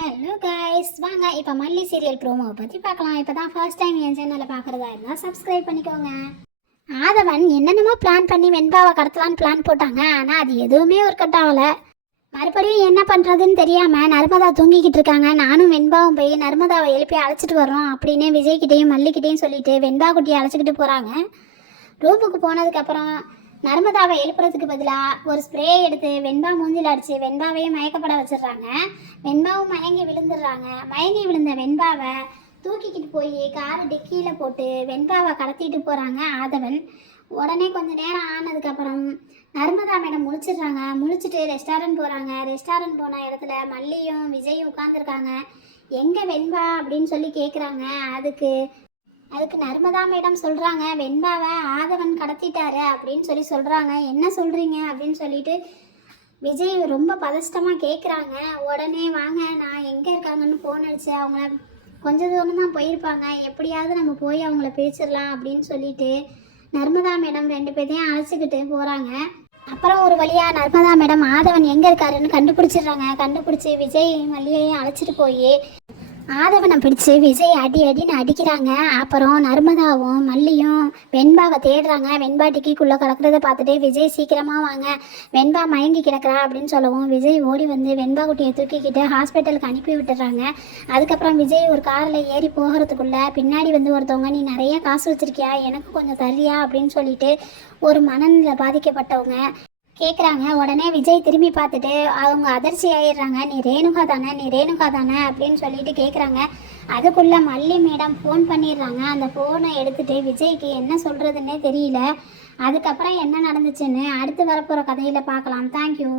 Hello guys வாங்க இப்போ மல்லி சீரியல் ப்ரோமோவை பற்றி பார்க்கலாம். இப்போ தான் ஃபர்ஸ்ட் டைம் என் சேனலில் பார்க்குறதா இருந்தால் சப்ஸ்கிரைப் பண்ணிக்கோங்க. ஆதவன் என்னென்னமோ பிளான் பண்ணி வெண்பாவை கடத்தலான்னு பிளான் போட்டாங்க. ஆனால் அது எதுவுமே ஒர்க் அவுட் ஆகலை. மறுபடியும் என்ன பண்ணுறதுன்னு தெரியாமல் நர்மதா தூங்கிக்கிட்டு இருக்காங்க. நானும் வெண்பாவும் போய் நர்மதாவை எழுப்பி அழைச்சிட்டு வரோம் அப்படின்னு விஜய்கிட்டையும் மல்லிக்கிட்டையும் சொல்லிட்டு வெண்பா குட்டியை அழைச்சிக்கிட்டு போகிறாங்க ரூமுக்கு போனதுக்கப்புறம் நர்மதாவை எழுப்புறதுக்கு பதிலாக ஒரு ஸ்ப்ரே எடுத்து வெண்பா மூஞ்சில் அடித்து வெண்பாவையும் மயக்கப்பட வச்சிடுறாங்க. வெண்பாவும் மயங்கி விழுந்துடுறாங்க. மயங்கி விழுந்த வெண்பாவை தூக்கிக்கிட்டு போய் காரு டிக்கியில் போட்டு வெண்பாவை கடத்திட்டு போகிறாங்க ஆதவன். உடனே கொஞ்ச நேரம் ஆனதுக்கப்புறம் நர்மதா மேடம் முழிச்சிடுறாங்க. முழிச்சிட்டு ரெஸ்டாரண்ட் போகிறாங்க ரெஸ்டாரண்ட் போன இடத்துல மல்லியும் விஜயும் உட்காந்துருக்காங்க எங்கே வெண்பா? அப்படின்னு சொல்லி கேட்குறாங்க அதுக்கு அதுக்கு நர்மதா மேடம் சொல்கிறாங்க வெண்பாவை ஆதவன் கடத்திட்டாரு அப்படின்னு சொல்லி சொல்கிறாங்க என்ன சொல்கிறீங்க அப்படின்னு சொல்லிட்டு விஜய் ரொம்ப பதஷ்டமாக கேட்குறாங்க உடனே வாங்க நான் எங்கே இருக்காங்கன்னு ஃபோன் அடிச்சு அவங்கள கொஞ்ச தூரம் தான் போயிருப்பாங்க. எப்படியாவது நம்ம போய் அவங்கள பிரிச்சிடலாம் அப்படின்னு சொல்லிட்டு நர்மதா மேடம் ரெண்டு பேர்த்தையும் அழைச்சிக்கிட்டு போகிறாங்க அப்புறம் ஒரு வழியாக நர்மதா மேடம் ஆதவன் எங்கே இருக்காருன்னு கண்டுபிடிச்சிடுறாங்க. கண்டுபிடிச்சி விஜய் மல்லியையும் அழைச்சிட்டு போய் ஆதவனை பிடிச்சு விஜய் அடி அடின்னு அடிக்கிறாங்க. அப்புறம் நர்மதாவும் மல்லியும் வெண்பாவை தேடுறாங்க. வெண்பா டிக்கிக்குள்ளே கலக்கிறத பார்த்துட்டு விஜய் சீக்கிரமாக வாங்க. வெண்பா மயங்கி கிடக்குறா அப்படின்னு சொல்லவும் விஜய் ஓடி வந்து வெண்பா குட்டியை தூக்கிக்கிட்டு ஹாஸ்பிட்டலுக்கு அனுப்பி விட்டுறாங்க. அதுக்கப்புறம் விஜய் ஒரு காரில் ஏறி போகிறதுக்குள்ள பின்னாடி வந்து ஒருத்தவங்க நீ நிறைய காசு வச்சிருக்கியா? எனக்கு கொஞ்சம் தரியா அப்படின்னு சொல்லிட்டு ஒரு மனநிலை பாதிக்கப்பட்டவங்க. கேட்குறாங்க உடனே விஜய் திரும்பி பார்த்துட்டு அவங்க அதிர்ச்சி ஆயிடுறாங்க. நீ ரேணுகா தானே? நீ ரேணுகா தானே? அப்படின்னு சொல்லிட்டு கேட்குறாங்க அதுக்குள்ளே மல்லி மேடம் ஃபோன் பண்ணிடுறாங்க. அந்த ஃபோனை எடுத்துகிட்டு விஜய்க்கு என்ன சொல்கிறதுன்னே தெரியல. அதுக்கப்புறம் என்ன நடந்துச்சுன்னு அடுத்து வரப்போகிற கதையில் பார்க்கலாம். தேங்க்யூ